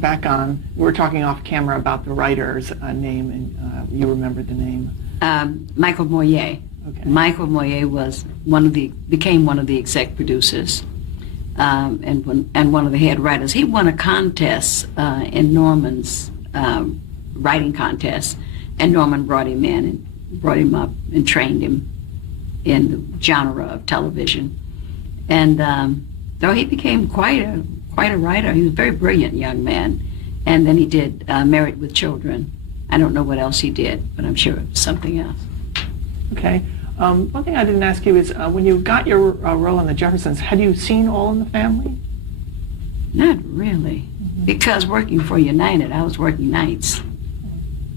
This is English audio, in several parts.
back on. We're talking off camera about the writer's name, and you remember the name. Michael Moye. Okay. Michael Moye was became one of the exec producers, and one of the head writers. He won a contest in Norman's writing contest, and Norman brought him in and brought him up and trained him in the genre of television. And so he became quite a writer. He was a very brilliant young man. And then he did Married with Children. I don't know what else he did, but I'm sure it was something else. Okay. One thing I didn't ask you is when you got your role in the Jeffersons, had you seen All in the Family? Not really, because working for United, I was working nights,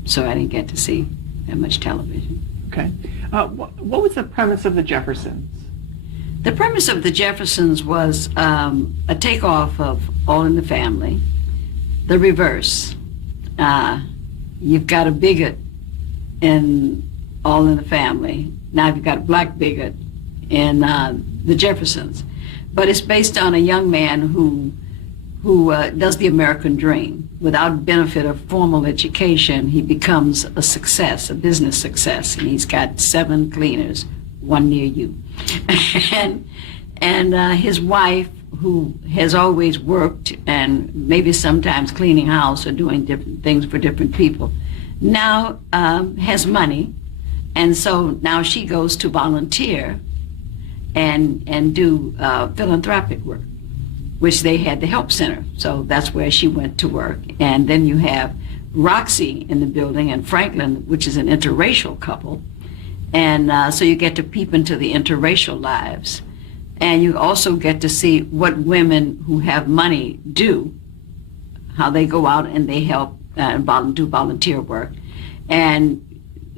so I didn't get to see that much television. Okay. What was the premise of the Jeffersons? The premise of the Jeffersons was a takeoff of All in the Family, the reverse. You've got a bigot in All in the Family. Now you've got a black bigot in the Jeffersons. But it's based on a young man who does the American dream. Without benefit of formal education, he becomes a success, a business success. And he's got 7 cleaners, 1 near you. and his wife, who has always worked and maybe sometimes cleaning house or doing different things for different people, now has money. And so now she goes to volunteer and do philanthropic work, which they had the help center. So that's where she went to work. And then you have Roxie in the building and Franklin, which is an interracial couple. And so you get to peep into the interracial lives. And you also get to see what women who have money do, how they go out and they help do volunteer work. And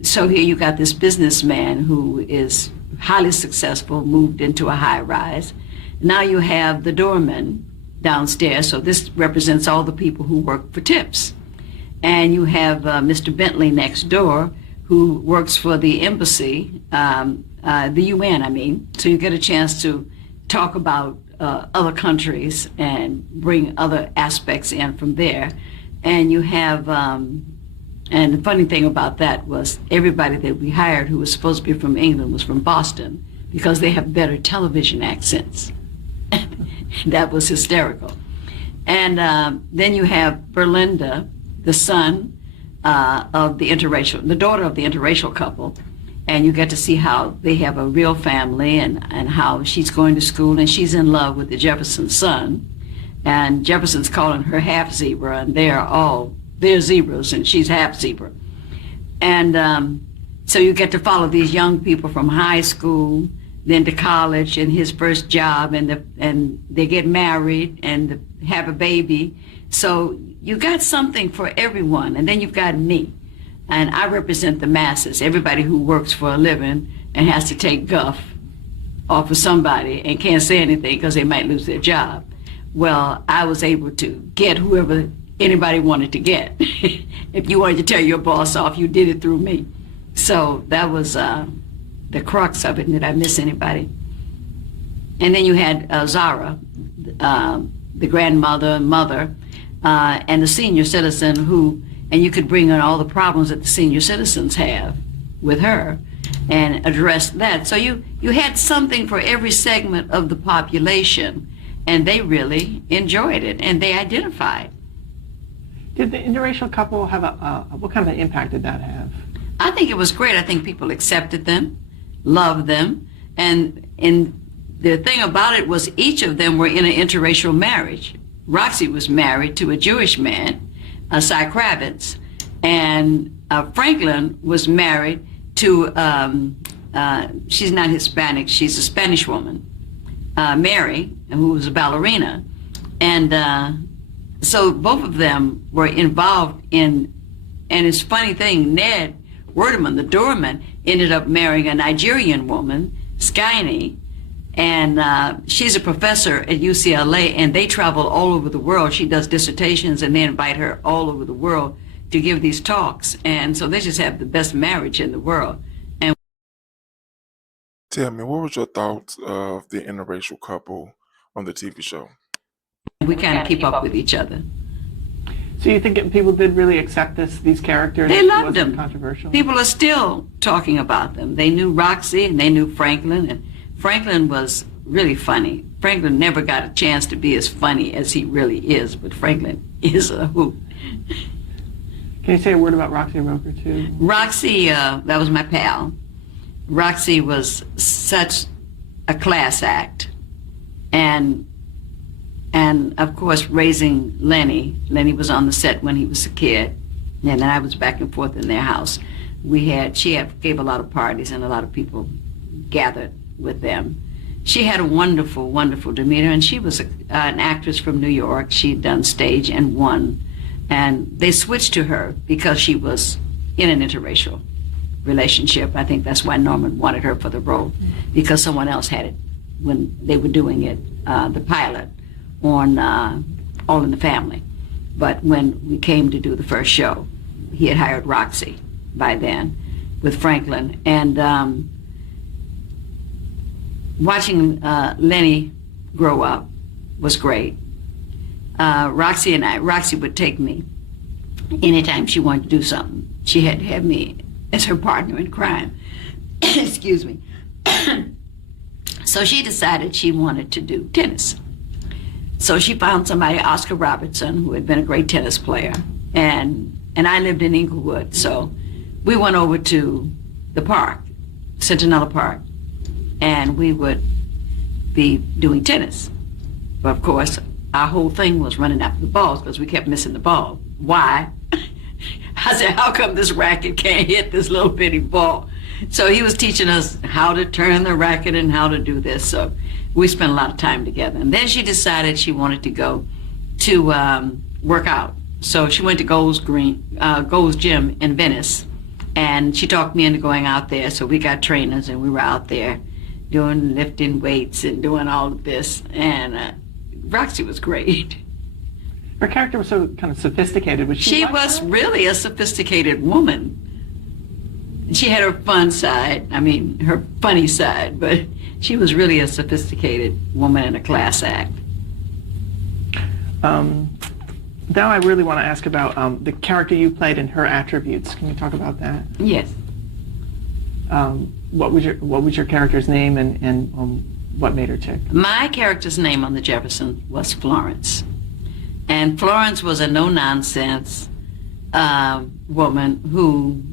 so here you got this businessman who is highly successful, moved into a high rise. Now you have the doorman downstairs, so this represents all the people who work for tips. And you have Mr. Bentley next door, who works for the embassy, the UN, I mean. So you get a chance to talk about other countries and bring other aspects in from there. And you have, and the funny thing about that was everybody that we hired who was supposed to be from England was from Boston, because they have better television accents. That was hysterical. And then you have Berlinda, the son of the daughter of the interracial couple, and you get to see how they have a real family and how she's going to school and she's in love with the Jefferson's son, and Jefferson's calling her half zebra, and they're zebras and she's half zebra. And so you get to follow these young people from high school, then to college, and his first job, and they get married and have a baby. So you got something for everyone. And then you've got me, and I represent the masses, everybody who works for a living and has to take guff off of somebody and can't say anything because they might lose their job. Well, I was able to get whoever anybody wanted to get. If you wanted to tell your boss off, you did it through me. So that was the crux of it. Did I miss anybody? And then you had Zara, the grandmother and mother, and the senior citizen and you could bring in all the problems that the senior citizens have with her and address that. So you had something for every segment of the population, and they really enjoyed it and they identified. Did the interracial couple have what kind of an impact did that have? I think it was great. I think people accepted them, loved them, and the thing about it was each of them were in an interracial marriage. Roxie was married to a Jewish man, Cy Kravitz, and Franklin was married to, she's not Hispanic, she's a Spanish woman, Mary, who was a ballerina. And so both of them were involved in, and it's a funny thing, Ned Werdeman, the doorman, ended up marrying a Nigerian woman, Skyne, and she's a professor at UCLA, and they travel all over the world. She does dissertations, and they invite her all over the world to give these talks, and so they just have the best marriage in the world. And Tell me, what was your thoughts of the interracial couple on the TV show? we kind of keep up with each other. So you think people did really accept these characters? They It loved wasn't them. Controversial. People are still talking about them. They knew Roxie and they knew Franklin, and Franklin was really funny. Franklin never got a chance to be as funny as he really is, but Franklin is a hoot. Can you say a word about Roxie Roker too? Roxie, that was my pal. Roxie was such a class act, and of course raising Lenny. Lenny was on the set when he was a kid, and then I was back and forth in their house. She gave a lot of parties, and a lot of people gathered with them. She had a wonderful, wonderful demeanor, and she was an actress from New York. She'd done stage and won, and they switched to her because she was in an interracial relationship. I think that's why Norman wanted her for the role, because someone else had it when they were doing it, the pilot on All in the Family. But when we came to do the first show, he had hired Roxie by then with Franklin, and watching Lenny grow up was great. Roxie would take me anytime she wanted to do something. She had to have me as her partner in crime. Excuse me. So she decided she wanted to do tennis. So she found somebody, Oscar Robertson, who had been a great tennis player, and I lived in Inglewood, so we went over to the park, Centinela Park, and we would be doing tennis. But of course, our whole thing was running after the balls because we kept missing the ball. Why? I said, how come this racket can't hit this little bitty ball? So he was teaching us how to turn the racket and how to do this. So we spent a lot of time together. And then she decided she wanted to go to work out. So she went to Gold's Gym in Venice, and she talked me into going out there. So we got trainers, and we were out there lifting weights and doing all of this. And Roxie was great. Her character was so kind of sophisticated. She like was that? really a sophisticated woman. She had her fun side, her funny side, but she was really a sophisticated woman and a class act. Now I really want to ask about the character you played and her attributes. Can you talk about that? Yes. What was your character's name and what made her tick? My character's name on the Jeffersons was Florence. And Florence was a no-nonsense woman who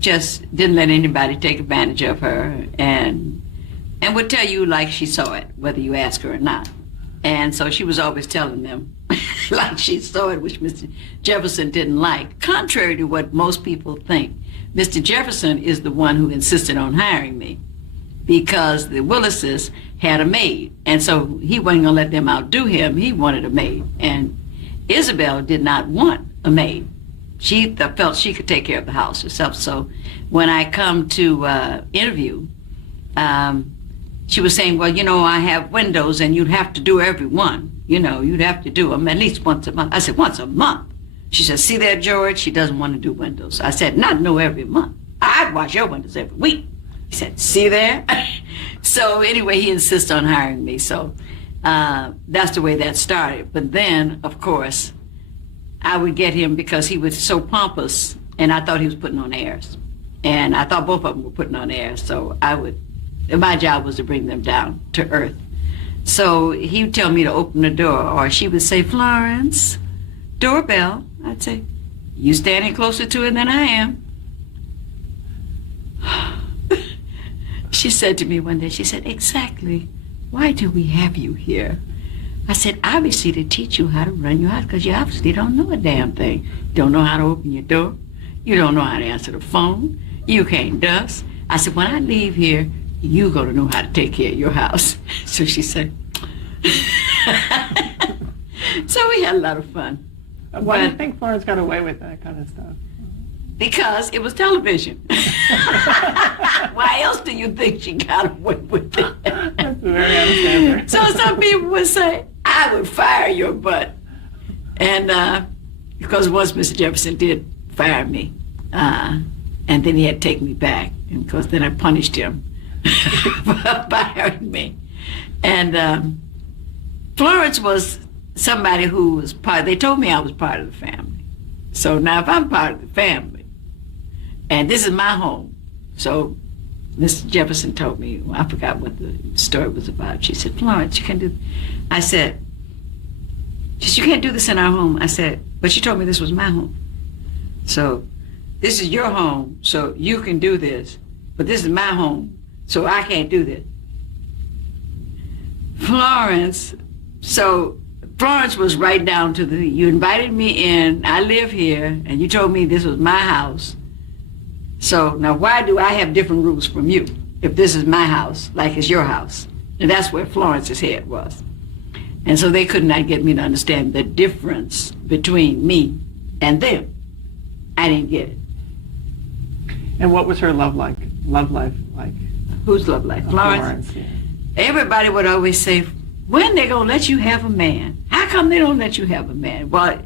just didn't let anybody take advantage of her and would tell you like she saw it, whether you ask her or not. And so she was always telling them like she saw it, which Mr. Jefferson didn't like. Contrary to what most people think, Mr. Jefferson is the one who insisted on hiring me because the Willises had a maid. And so he wasn't going to let them outdo him. He wanted a maid. And Isabel did not want a maid. She felt she could take care of the house herself. So when I come to interview, she was saying, well, I have windows and you'd have to do every one. You'd have to do them at least once a month. I said, once a month? She said, see there, George? She doesn't want to do windows. I said, not no every month. I'd wash your windows every week. He said, see there? So anyway, he insists on hiring me. So that's the way that started. But then, of course, I would get him because he was so pompous, and I thought he was putting on airs. And I thought both of them were putting on airs. So my job was to bring them down to earth. So he would tell me to open the door, or she would say, Florence, doorbell. I'd say, you standing closer to it than I am. She said to me one day, she said, exactly, why do we have you here? I said, obviously to teach you how to run your house, because you obviously don't know a damn thing. You don't know how to open your door. You don't know how to answer the phone. You can't dust. I said, when I leave here, you're going to know how to take care of your house. So she said, so we had a lot of fun. Why do you think Florence got away with that kind of stuff? Because it was television. Why else do you think she got away with it? That's very understandable. So some people would say, I would fire your butt. And because once Mr. Jefferson did fire me, and then he had to take me back. And of course, then I punished him for firing me. And Florence was somebody who was they told me I was part of the family. So now if I'm part of the family, and this is my home, so Mr. Jefferson told me, I forgot what the story was about. She said, Florence, you can do, I said, you can't do this in our home. I said, but you told me this was my home. So this is your home, so you can do this, but this is my home, so I can't do this. Florence was right down to the, you invited me in, I live here, and you told me this was my house. So now why do I have different rules from you if this is my house, like it's your house? And that's where Florence's head was. And so they could not get me to understand the difference between me and them. I didn't get it. And what was her love life like? Whose love life? Florence? Yeah. Everybody would always say, when they gonna let you have a man? How come they don't let you have a man? Well,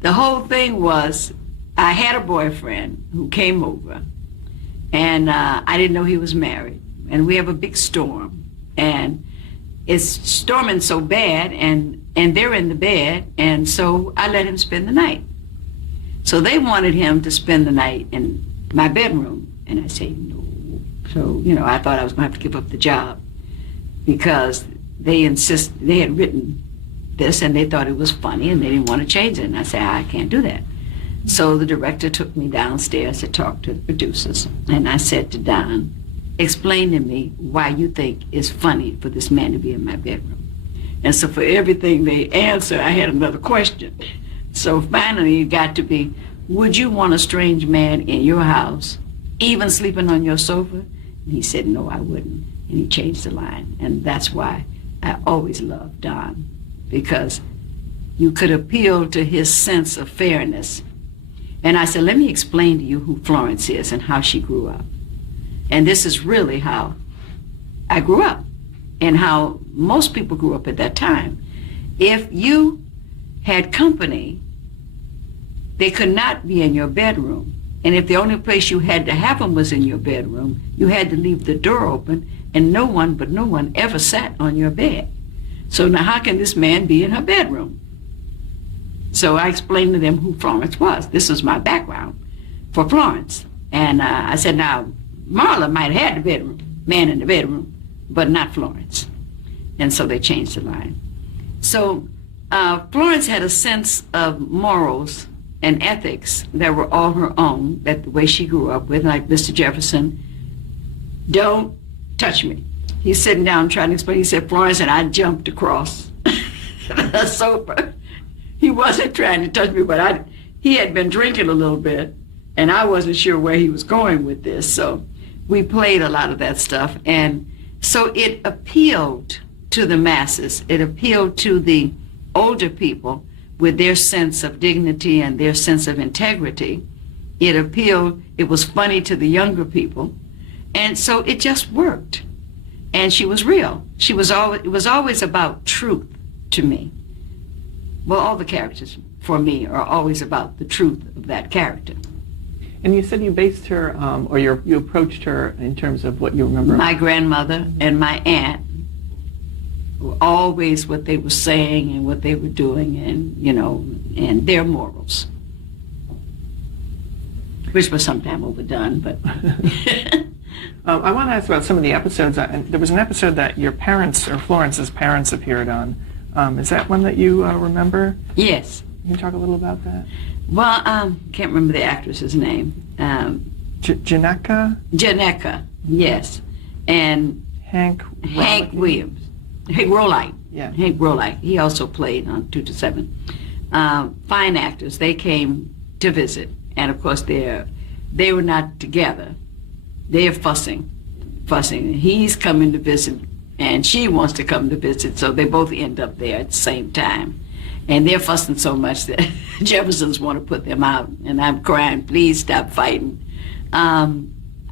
the whole thing was, I had a boyfriend who came over, and I didn't know he was married. And we have a big storm, and it's storming so bad, and they're in the bed, and so I let him spend the night. So they wanted him to spend the night in my bedroom, and I said no. So, I thought I was gonna have to give up the job because they had written this and they thought it was funny and they didn't want to change it. And I said, I can't do that. So the director took me downstairs to talk to the producers, and I said to Don, explain to me why you think it's funny for this man to be in my bedroom. And so for everything they answered, I had another question. So finally it got to be, would you want a strange man in your house, even sleeping on your sofa? And he said, no, I wouldn't. And he changed the line. And that's why I always loved Don, because you could appeal to his sense of fairness. And I said, let me explain to you who Florence is and how she grew up. And this is really how I grew up and how most people grew up at that time. If you had company, they could not be in your bedroom. And if the only place you had to have them was in your bedroom, you had to leave the door open, and no one ever sat on your bed. So now how can this man be in her bedroom? So I explained to them who Florence was. This was my background for Florence. And I said, now, Marla might have had the bedroom, man in the bedroom, but not Florence. And so they changed the line. So Florence had a sense of morals and ethics that were all her own, that the way she grew up with, like Mr. Jefferson, don't touch me. He's sitting down trying to explain. He said, Florence, and I jumped across the sofa. He wasn't trying to touch me, but he had been drinking a little bit, and I wasn't sure where he was going with this. So we played a lot of that stuff. And so it appealed to the masses. It appealed to the older people with their sense of dignity and their sense of integrity. It was funny to the younger people. And so it just worked. And she was real. It was always about truth to me. Well, all the characters for me are always about the truth of that character. And you said you based her, or you approached her in terms of what you remember. My grandmother and my aunt were always what they were saying and what they were doing, and and their morals, which was sometimes overdone, but. I want to ask about some of the episodes. There was an episode that your parents, or Florence's parents, appeared on. Is that one that you remember? Yes. Can you talk a little about that? Well, can't remember the actress's name. Janeka? Janeka, yes. And Hank Williams. Hank Rolite. Yeah. Hank Rolite. He also played on 2 to 7. Fine actors. They came to visit. And of course, they were not together. They're fussing. He's coming to visit, and she wants to come to visit, so they both end up there at the same time. And they're fussing so much that Jeffersons want to put them out, and I'm crying, please stop fighting. I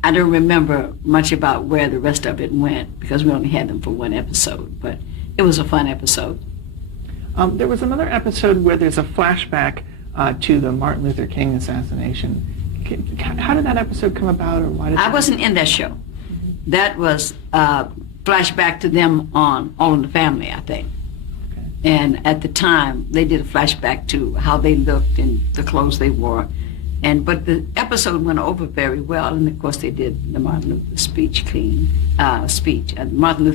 don't remember much about where the rest of it went, because we only had them for one episode, but it was a fun episode. There was another episode where there's a flashback to the Martin Luther King assassination. How did that episode come about, or why did I wasn't in that show. That was flashback to them on All in the Family, I think. Okay. And at the time, they did a flashback to how they looked and the clothes they wore. But the episode went over very well, and of course they did the Martin Luther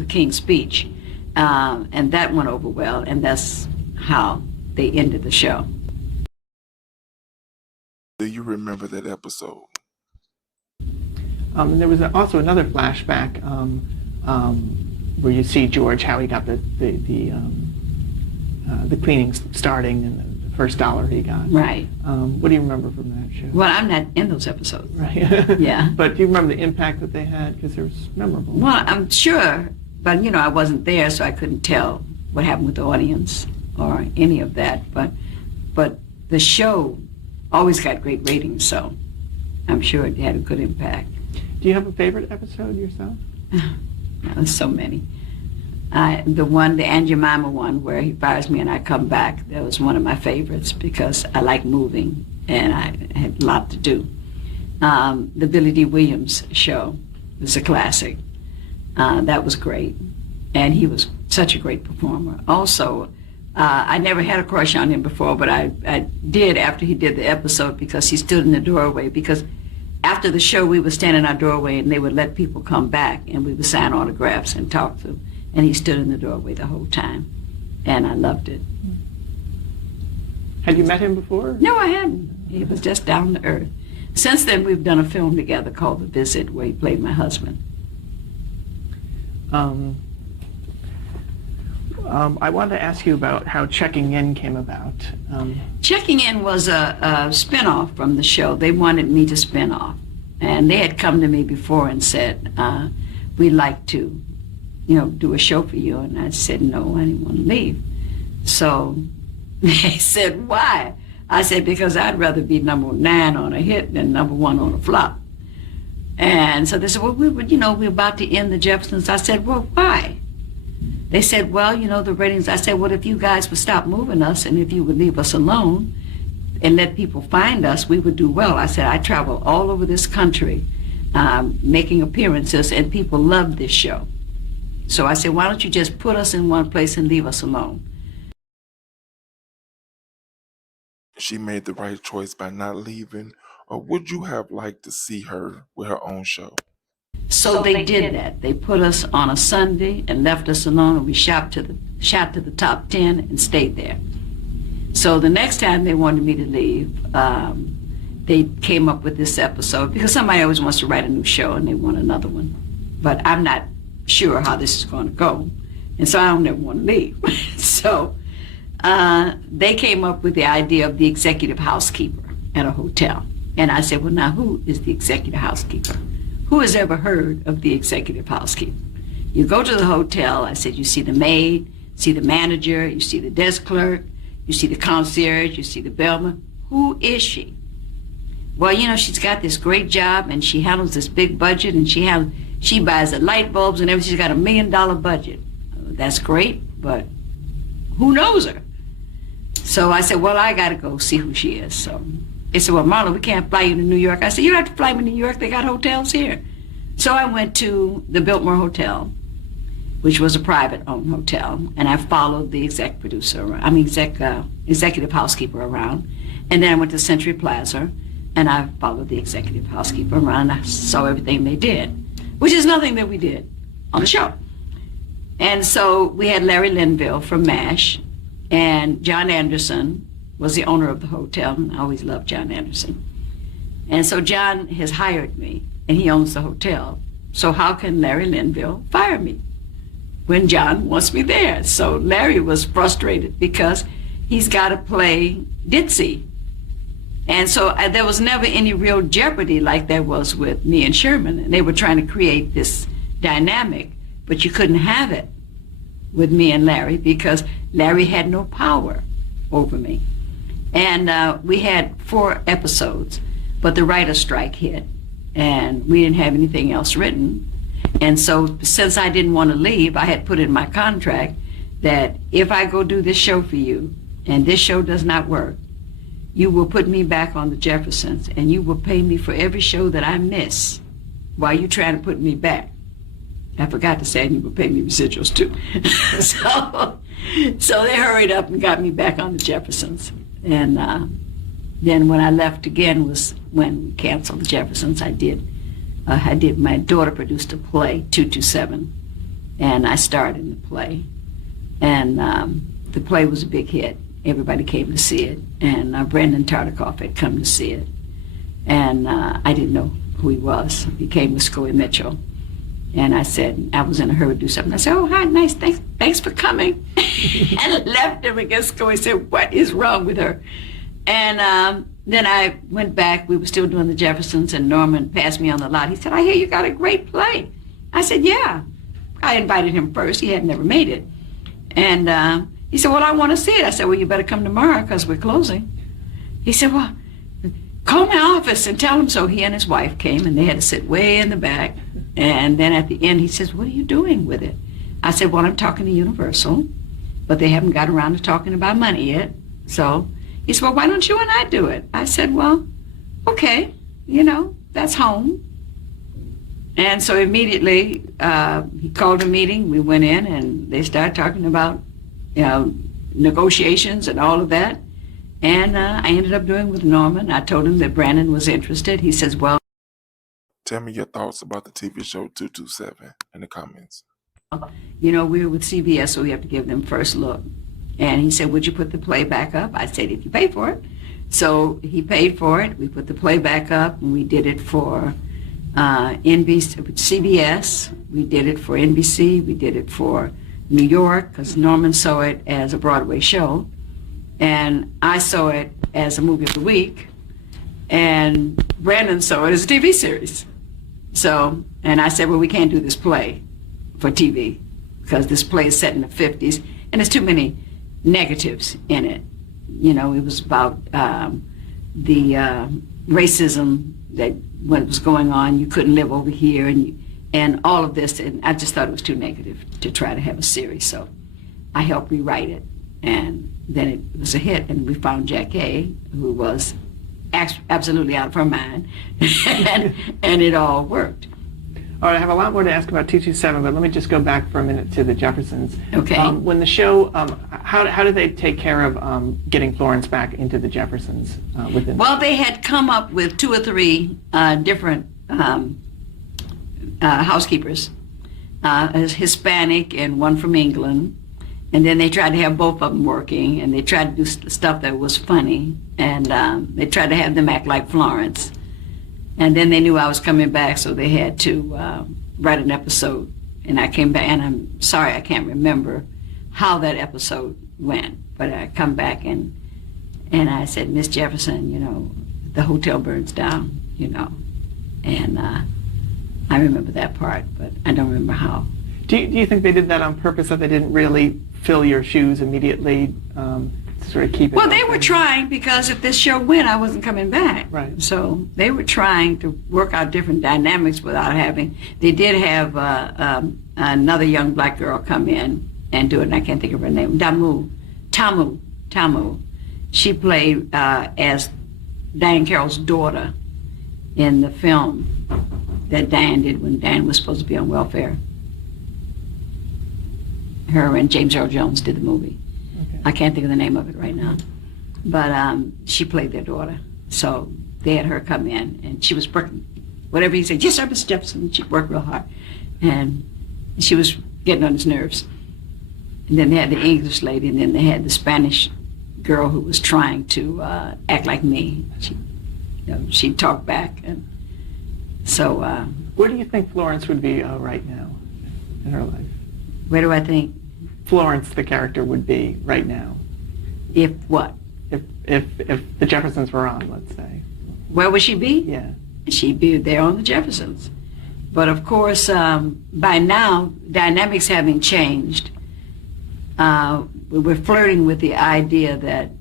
King speech, and that went over well, and that's how they ended the show. Do you remember that episode? And there was also another flashback where you see George, how he got the cleaning starting and the first dollar he got. Right. What do you remember from that show? Well, I'm not in those episodes. Right. Yeah. But do you remember the impact that they had? Because it was memorable. Well, I'm sure, but I wasn't there, so I couldn't tell what happened with the audience or any of that. But the show always got great ratings, so I'm sure it had a good impact. Do you have a favorite episode yourself? There's so many. The Aunt Jemima one where he fires me and I come back, that was one of my favorites because I like moving and I had a lot to do. The Billy D. Williams show was a classic. That was great. And he was such a great performer. Also, I never had a crush on him before, but I did after he did the episode because he stood in the doorway. Because after the show, we would stand in our doorway and they would let people come back and we would sign autographs and talk to them. And he stood in the doorway the whole time. And I loved it. Had you met him before? No, I hadn't. He was just down to earth. Since then, we've done a film together called The Visit, where he played my husband. I wanted to ask you about how Checking In came about. Checking In was a spin-off from the show. They wanted me to spin off. And they had come to me before and said, we'd like to, do a show for you. And I said, no, I didn't want to leave. So they said, why? I said, because I'd rather be number 9 on a hit than number 1 on a flop. And so they said, well, we're about to end the Jeffersons. I said, well, why? They said, well, the ratings. I said, well, if you guys would stop moving us and if you would leave us alone and let people find us, we would do well. I said, I travel all over this country making appearances and people love this show. So I said, why don't you just put us in one place and leave us alone? She made the right choice by not leaving, or would you have liked to see her with her own show? So they did that. They put us on a Sunday and left us alone, and we shot to the top 10 and stayed there. So the next time they wanted me to leave, they came up with this episode because somebody always wants to write a new show and they want another one. But I'm not sure how this is going to go, and so I don't ever want to leave. So they came up with the idea of the executive housekeeper at a hotel. And I said, well, now who is the executive housekeeper? Who has ever heard of the executive housekeeper? You go to the hotel, I said, you see the maid, see the manager, you see the desk clerk, you see the concierge, you see the bellman. Who is she? Well, she's got this great job and she handles this big budget and she buys the light bulbs and everything. She's got $1 million budget. That's great, but who knows her? So I said, well, I got to go see who she is. So they said, well, Marla, we can't fly you to New York. I said, you don't have to fly me to New York. They got hotels here. So I went to the Biltmore Hotel, which was a private-owned hotel, and I followed the executive housekeeper around. And then I went to Century Plaza, and I followed the executive housekeeper around, and I saw everything they did, which is nothing that we did on the show. And so we had Larry Linville from MASH, and John Anderson was the owner of the hotel, and I always loved John Anderson. And so John has hired me, and he owns the hotel. So how can Larry Linville fire me when John wants me there? So Larry was frustrated because he's got to play ditzy. And so there was never any real jeopardy like there was with me and Sherman. And they were trying to create this dynamic, but you couldn't have it with me and Larry because Larry had no power over me. And we had 4 episodes, but the writer's strike hit, and we didn't have anything else written. And so since I didn't want to leave, I had put in my contract that if I go do this show for you, and this show does not work, you will put me back on the Jeffersons, and you will pay me for every show that I miss while you're trying to put me back. I forgot to say, and you would pay me residuals too. So they hurried up and got me back on the Jeffersons. And then when I left again was when we canceled the Jeffersons. My daughter produced a play, 227, and I starred in the play. And the play was a big hit. Everybody came to see it. And Brendan Tartikoff had come to see it. And I didn't know who he was. He came with Scoey Mitchell. And I said, I was in a hurry to do something. I said, oh, hi, nice, thanks for coming. And I left him against Scoey. Said, what is wrong with her? And then I went back. We were still doing the Jeffersons, and Norman passed me on the lot. He said, I hear you got a great play. I said, yeah. I invited him first. He had never made it. And he said, well, I want to see it. I said, well, you better come tomorrow because we're closing. He said, well, call my office and tell him so. He and his wife came, and they had to sit way in the back. And then at the end, he says, what are you doing with it? I said, well, I'm talking to Universal, but they haven't got around to talking about money yet. So he said, well, why don't you and I do it? I said, well, okay, that's home. And so immediately he called a meeting. We went in, and they started talking about, negotiations and all of that. And I ended up doing with Norman. I told him that Brandon was interested. He says, well, Tell me your thoughts about the TV show 227 in the comments. we're with CBS, so we have to give them first look. And he said, would you put the play back up? I said, if you pay for it. So he paid for it. We put the play back up, and we did it for CBS. We did it for NBC. We did it for New York, because Norman saw it as a Broadway show. And I saw it as a movie of the week. And Brandon saw it as a TV series. So, and I said, well, we can't do this play for TV because this play is set in the 50s, and there's too many negatives in it. It was about the racism that when it was going on, you couldn't live over here, and all of this, and I just thought it was too negative to try to have a series. So I helped rewrite it, and then it was a hit, and we found Jackie, who was absolutely out of her mind, and it all worked. All right, I have a lot more to ask about 227, but let me just go back for a minute to the Jeffersons. Okay. When the show, how did they take care of getting Florence back into the Jeffersons within? Well, they had come up with 2 or 3 different housekeepers, a Hispanic and one from England. And then they tried to have both of them working, and they tried to do stuff that was funny, and they tried to have them act like Florence. And then they knew I was coming back, so they had to write an episode. And I came back, and I'm sorry I can't remember how that episode went, but I come back and I said, Miss Jefferson, the hotel burns down, and I remember that part, but I don't remember how. Do you think they did that on purpose, that they didn't really fill your shoes immediately to sort of keep it Well, they open? were trying, because if this show went, I wasn't coming back. Right. So they were trying to work out different dynamics without having. They did have another young black girl come in and do it, and I can't think of her name. Tamu. She played as Diane Carroll's daughter in the film that Diane did when Diane was supposed to be on welfare. Her and James Earl Jones did the movie. Okay. I can't think of the name of it right now. But she played their daughter. So they had her come in, and she was working. Whatever he said, yes, sir, Mr. Jefferson. She worked real hard. And she was getting on his nerves. And then they had the English lady, and then they had the Spanish girl who was trying to act like me. She'd talk back. And so... Where do you think Florence would be right now in her life? Where do I think? Florence, the character, would be right now. If what? If the Jeffersons were on, let's say. Where would she be? Yeah. She'd be there on the Jeffersons. But of course, by now, dynamics having changed, we're flirting with the idea that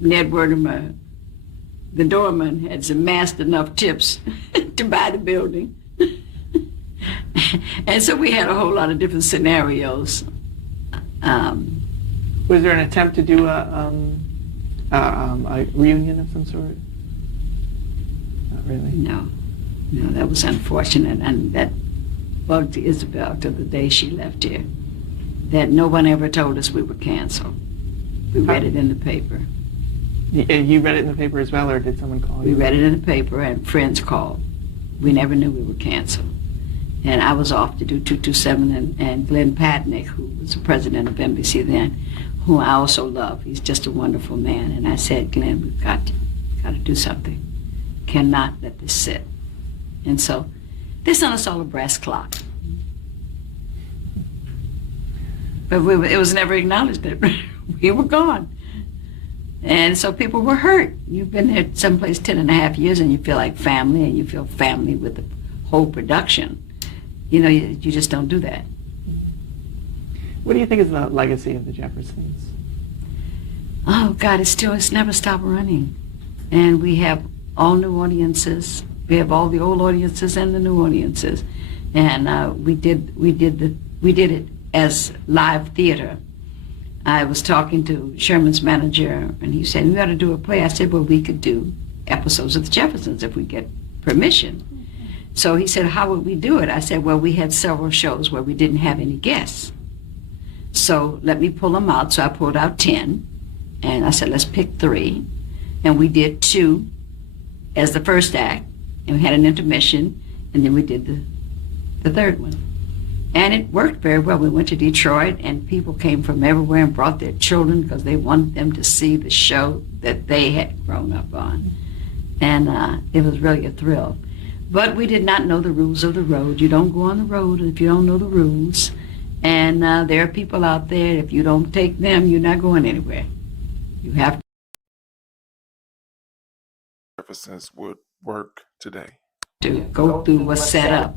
Ned Werdimer, the doorman, has amassed enough tips to buy the building. And so we had a whole lot of different scenarios. Was there an attempt to do a reunion of some sort? Not really. No, that was unfortunate, and that bugged Isabel to the day she left here, that no one ever told us we were canceled. We read it in the paper. You read it in the paper as well, or did someone call you? We read it in the paper, and friends called. We never knew we were canceled. And I was off to do 227, and Glenn Patnick, who was the president of NBC then, who I also love. He's just a wonderful man. And I said, Glenn, we've got to do something. Cannot let this sit. And so they sent us all a brass clock. But it was never acknowledged that we were gone. And so people were hurt. You've been there someplace 10 and a half years and you feel like family, and you feel family with the whole production. You know, you just don't do that. What do you think is the legacy of the Jeffersons? Oh, God, it's never stopped running. And we have all new audiences. We have all the old audiences and the new audiences. And we did it as live theater. I was talking to Sherman's manager, and he said, we ought to do a play. I said, well, we could do episodes of the Jeffersons if we get permission. So he said, how would we do it? I said, well, we had several shows where we didn't have any guests. So let me pull them out. So I pulled out 10, and I said, let's pick 3. And we did 2 as the first act, and we had an intermission, and then we did the third one. And it worked very well. We went to Detroit, and people came from everywhere and brought their children because they wanted them to see the show that they had grown up on. And it was really a thrill. But we did not know the rules of the road. You don't go on the road if you don't know the rules. And there are people out there, if you don't take them, you're not going anywhere. You have Jeffersons would work today. to go through what's set up.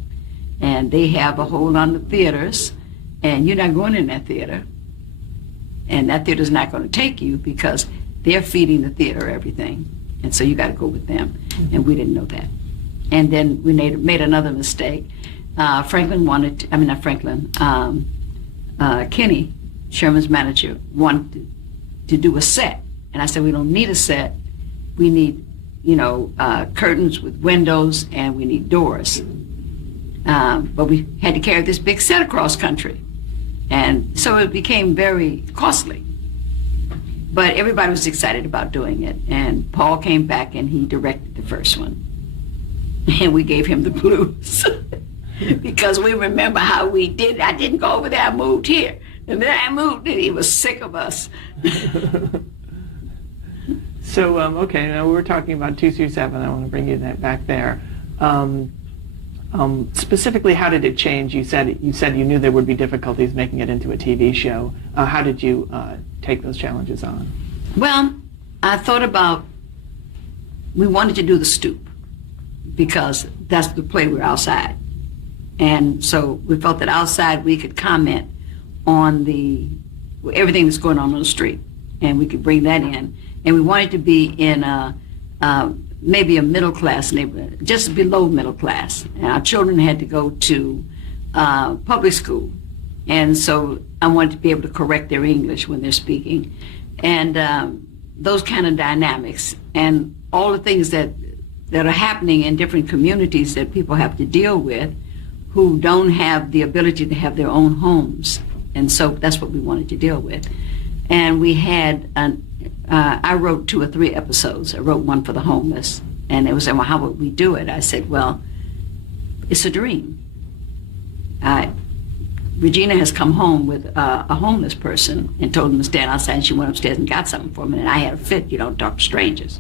And they have a hold on the theaters, and you're not going in that theater. And that theater's not going to take you because they're feeding the theater everything. And so you got to go with them. And we didn't know that. And then we made another mistake. Kenny, Sherman's manager, wanted to do a set. And I said, we don't need a set. We need, curtains with windows, and we need doors. But we had to carry this big set across country. And so it became very costly. But everybody was excited about doing it. And Paul came back and he directed the first one. And we gave him the blues. Because we remember how we did. I didn't go over there, I moved here. And then I moved, and he was sick of us. So, okay, now we're talking about 227. I want to bring you back there. Specifically, how did it change? You said you knew there would be difficulties making it into a TV show. How did you take those challenges on? Well, I thought about, we wanted to do The Stoop because that's the play we're outside. And so we felt that outside we could comment on everything that's going on the street, and we could bring that in. And we wanted to be in maybe a middle-class neighborhood, just below middle class. And our children had to go to public school. And so I wanted to be able to correct their English when they're speaking. And those kind of dynamics and all the things that are happening in different communities that people have to deal with who don't have the ability to have their own homes. And so that's what we wanted to deal with. And we had, I wrote 2 or 3 episodes. I wrote one for the homeless. And they were saying, well, how would we do it? I said, well, it's a dream. Regina has come home with a homeless person and told him to stand outside, and she went upstairs and got something for him. And I had a fit, you don't talk to strangers.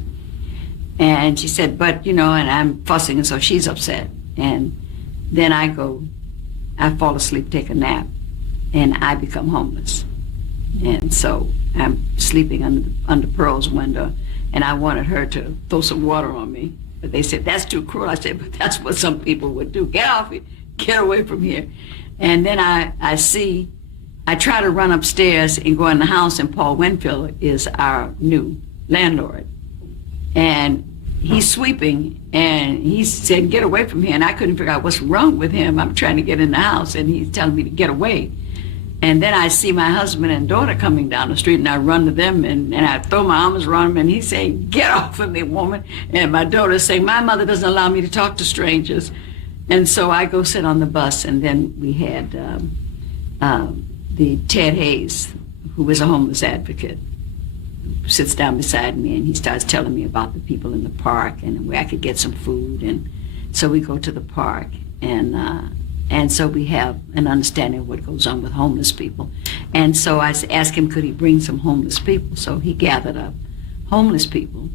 And she said, but, and I'm fussing, and so she's upset. And then I fall asleep, take a nap, and I become homeless. And so I'm sleeping under Pearl's window, and I wanted her to throw some water on me. But they said, that's too cruel. I said, but that's what some people would do. Get off it, get away from here. And then I try to run upstairs and go in the house, and Paul Winfield is our new landlord. And he's sweeping, and he said, get away from here. And I couldn't figure out what's wrong with him. I'm trying to get in the house, and he's telling me to get away. And then I see my husband and daughter coming down the street, and I run to them, and I throw my arms around him, and he's saying, get off of me, woman. And my daughter's saying, my mother doesn't allow me to talk to strangers. And so I go sit on the bus, and then we had the Ted Hayes, who was a homeless advocate, sits down beside me, and he starts telling me about the people in the park and where I could get some food. And so we go to the park, and so we have an understanding of what goes on with homeless people. And so I asked him, could he bring some homeless people? So he gathered up homeless people,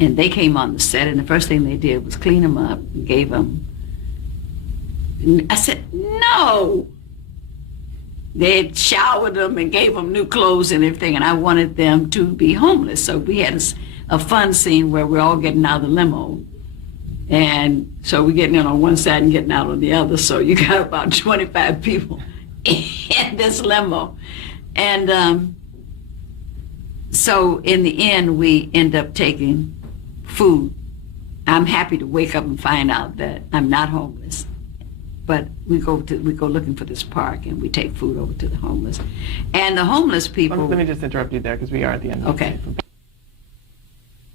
and they came on the set, and the first thing they did was clean them up and gave them. I said, no. They had showered them and gave them new clothes and everything, and I wanted them to be homeless. So we had a fun scene where we're all getting out of the limo. And so we're getting in on one side and getting out on the other. So you got about 25 people in this limo. And so in the end, we end up taking food. I'm happy to wake up and find out that I'm not homeless. But we go looking for this park, and we take food over to the homeless. And the homeless people... Let me just interrupt you there, because we are at the end of the tape.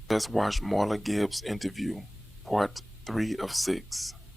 Let's watch Marla Gibbs' interview, part 3 of 6.